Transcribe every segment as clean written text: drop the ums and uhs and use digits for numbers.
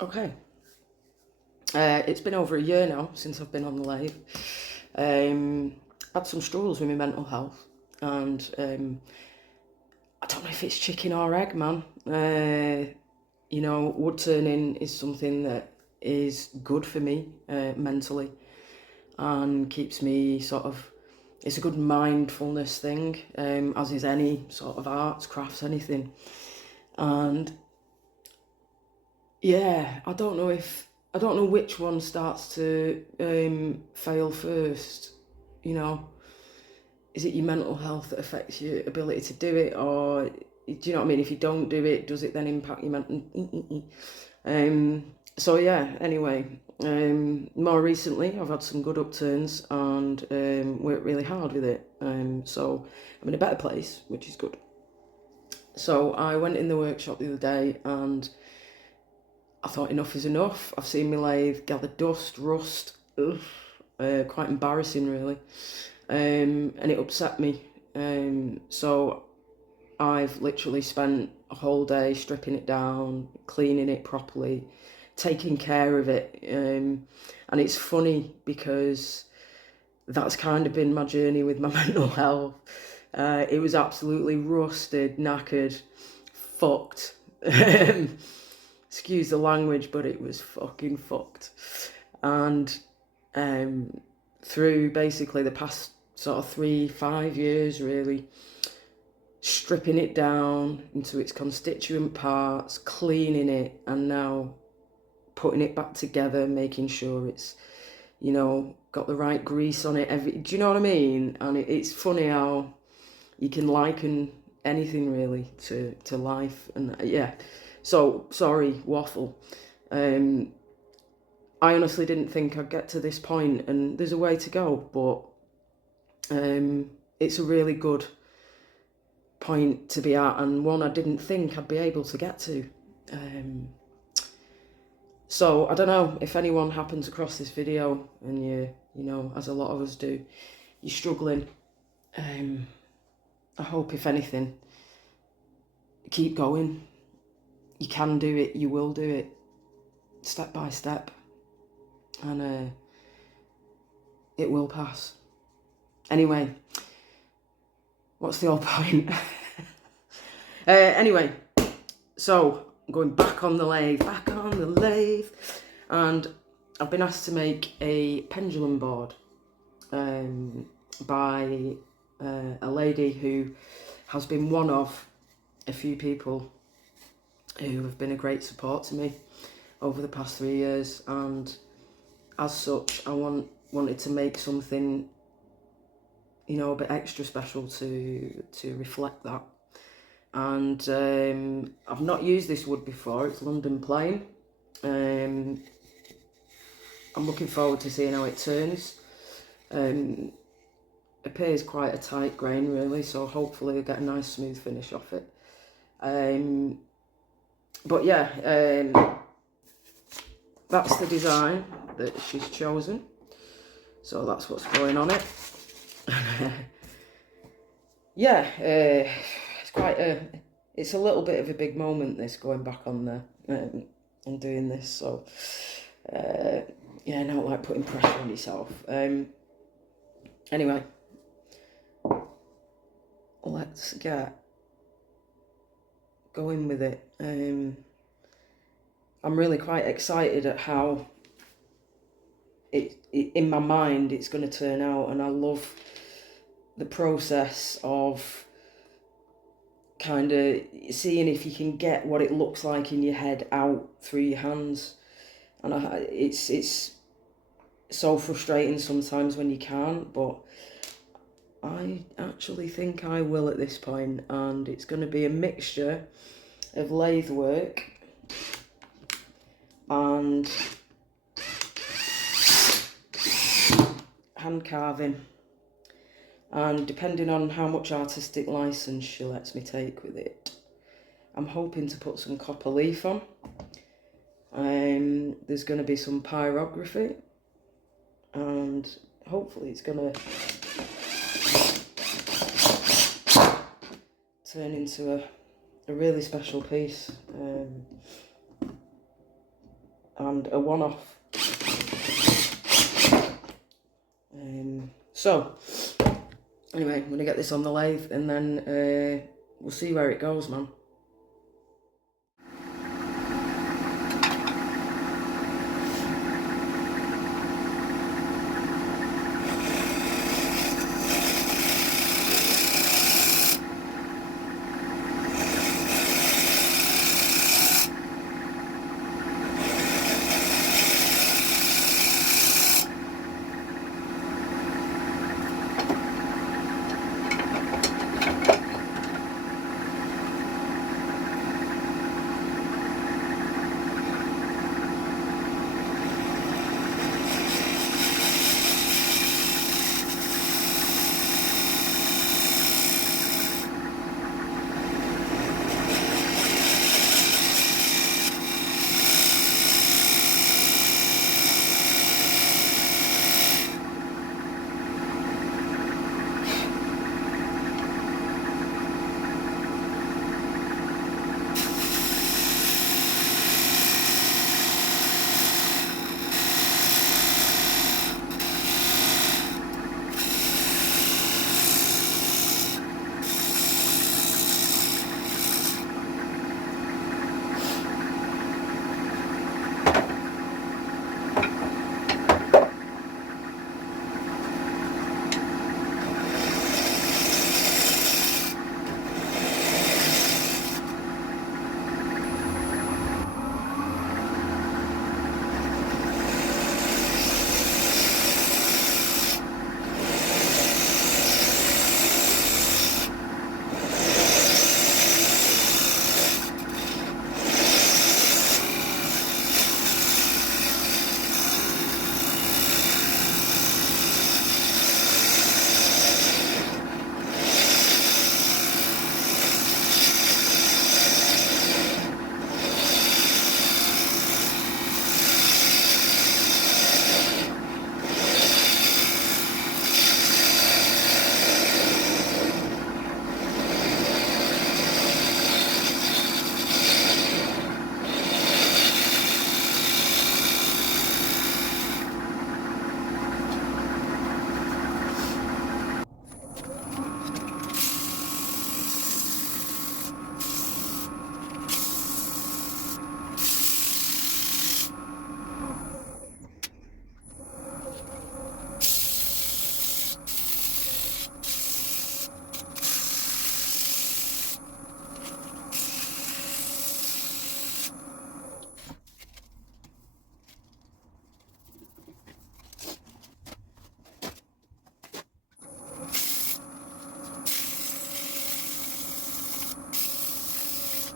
Okay. It's been over a year now since I've been on the lathe. Had some struggles with my mental health, and I don't know if it's chicken or egg, man. Wood turning is something that is good for me mentally and keeps me sort of. It's a good mindfulness thing, as is any sort of arts, crafts, anything. And yeah, I don't know which one starts to fail first. You know, is it your mental health that affects your ability to do it, or do you know what I mean? If you don't do it, does it then impact your mental? So yeah. Anyway, more recently, I've had some good upturns and worked really hard with it. So I'm in a better place, which is good. So I went in the workshop the other day and I thought enough is enough. I've seen my lathe gather dust, rust, quite embarrassing really, and it upset me. So I've literally spent a whole day stripping it down, cleaning it properly, taking care of it, and it's funny because that's kind of been my journey with my mental health. It was absolutely rusted, knackered, fucked. Excuse the language, but it was fucking fucked. And through basically the past sort of 3-5 years, really, stripping it down into its constituent parts, cleaning it, and now putting it back together, making sure it's, got the right grease on it. Do you know what I mean? And it's funny how you can liken anything really to life. And yeah, so sorry, waffle. I honestly didn't think I'd get to this point, and there's a way to go, but it's a really good point to be at, and one I didn't think I'd be able to get to. So I don't know if anyone happens across this video and as a lot of us do, you're struggling. I hope, if anything, keep going. You can do it, you will do it, step by step, and it will pass. Anyway, what's the whole point? Anyway, so I'm going back on the lathe, and I've been asked to make a pendulum board by a lady who has been one of a few people who have been a great support to me over the past 3 years, and as such I wanted to make something a bit extra special to reflect that. And I've not used this wood before. It's London Plain. I'm looking forward to seeing how it turns. Appears quite a tight grain really, so hopefully I'll get a nice smooth finish off it. But yeah, that's the design that she's chosen, so that's what's going on it. Yeah, it's a little bit of a big moment, this, going back on there and doing this. So yeah, I don't like putting pressure on yourself. Anyway, let's get going with it. I'm really quite excited at how it in my mind it's going to turn out, and I love the process of kind of seeing if you can get what it looks like in your head out through your hands. And it's so frustrating sometimes when you can't, but I actually think I will at this point, and it's going to be a mixture of lathe work and hand carving, and depending on how much artistic license she lets me take with it, I'm hoping to put some copper leaf on. There's going to be some pyrography, and hopefully it's going to turn into a really special piece. and a one-off. So, anyway, I'm going to get this on the lathe and then we'll see where it goes, man.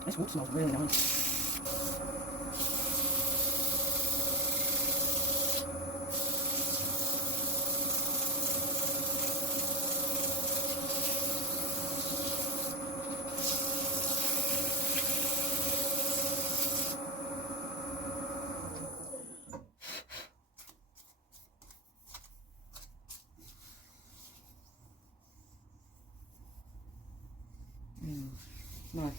This wood smells really nice. Nice.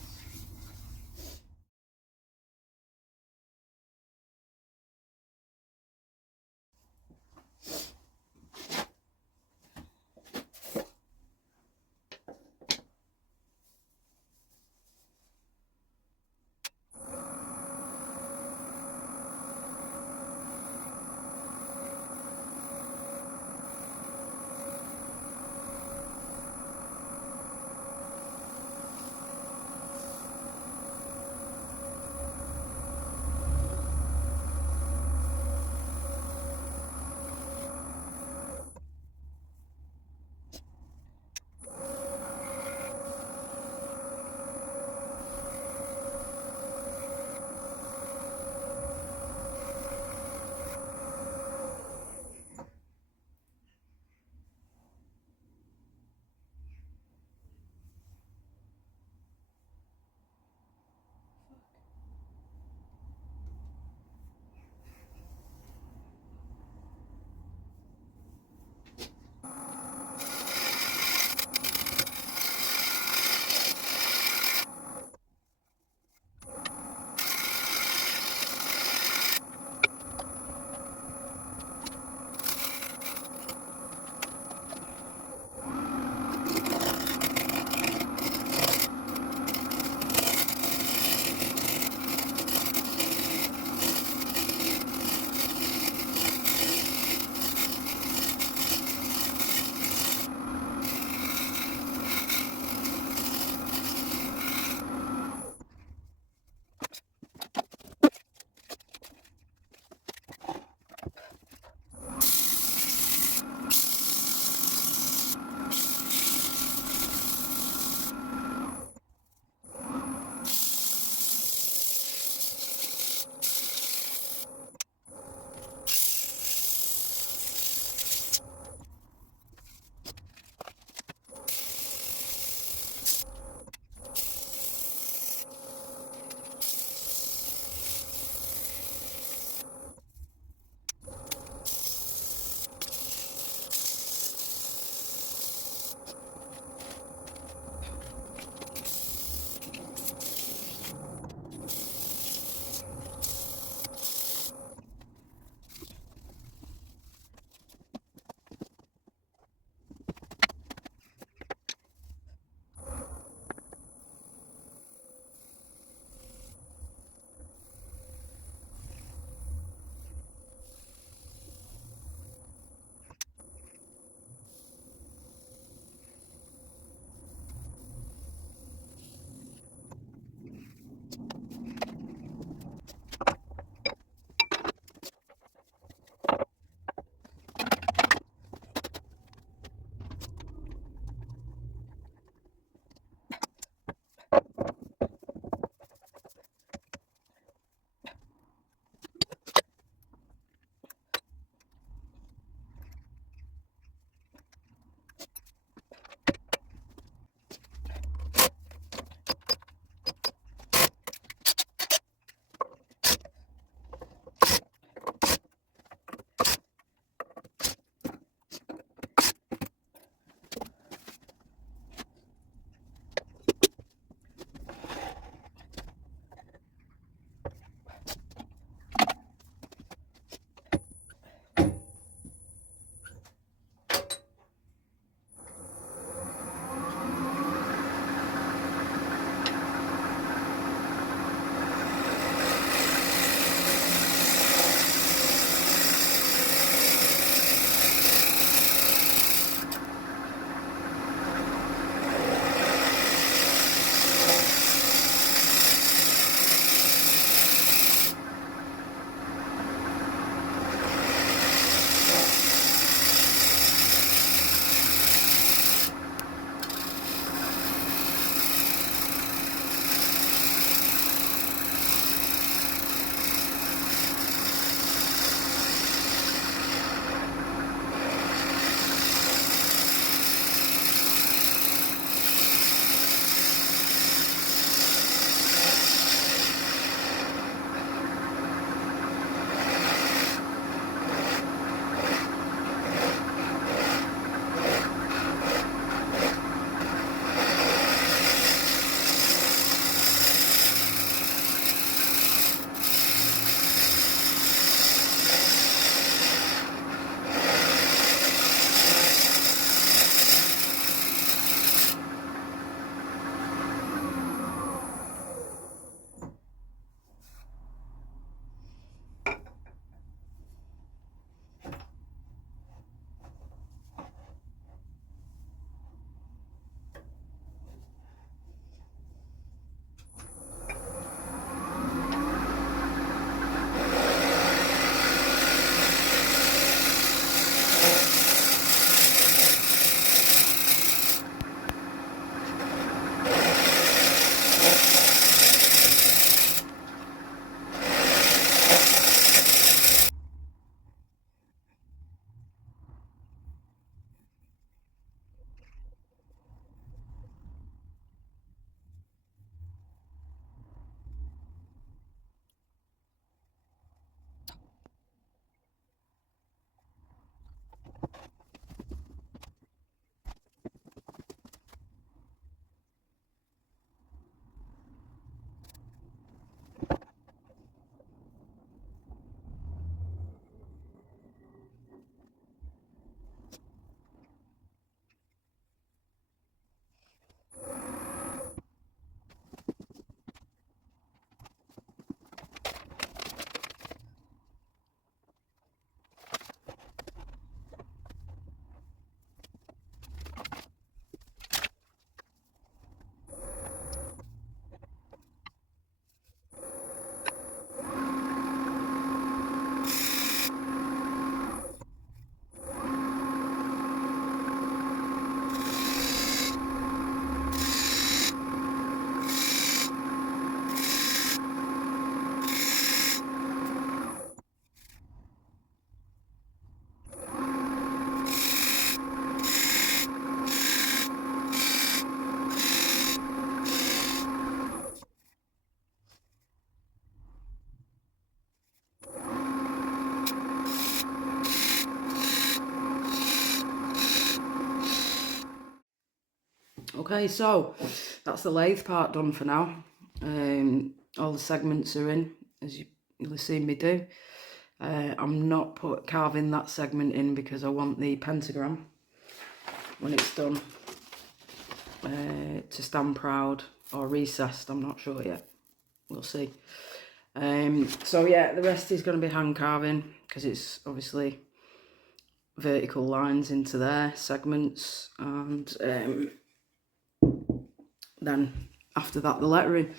Okay, so that's the lathe part done for now. All the segments are in, as you'll have seen me do. I'm not carving that segment in because I want the pentagram when it's done to stand proud, or recessed, I'm not sure yet. We'll see. So yeah, the rest is going to be hand carving because it's obviously vertical lines into their segments, and then after that the lettering.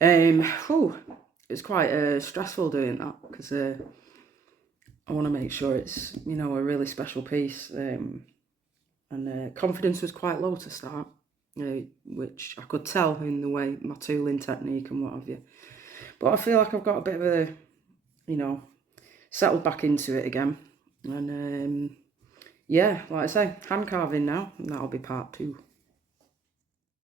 It's quite stressful doing that because I want to make sure it's, you know, a really special piece, and confidence was quite low to start, which I could tell in the way my tooling technique and what have you. But I feel like I've got a bit of a, you know, settled back into it again. And yeah, like I say, hand carving now, and that'll be part 2.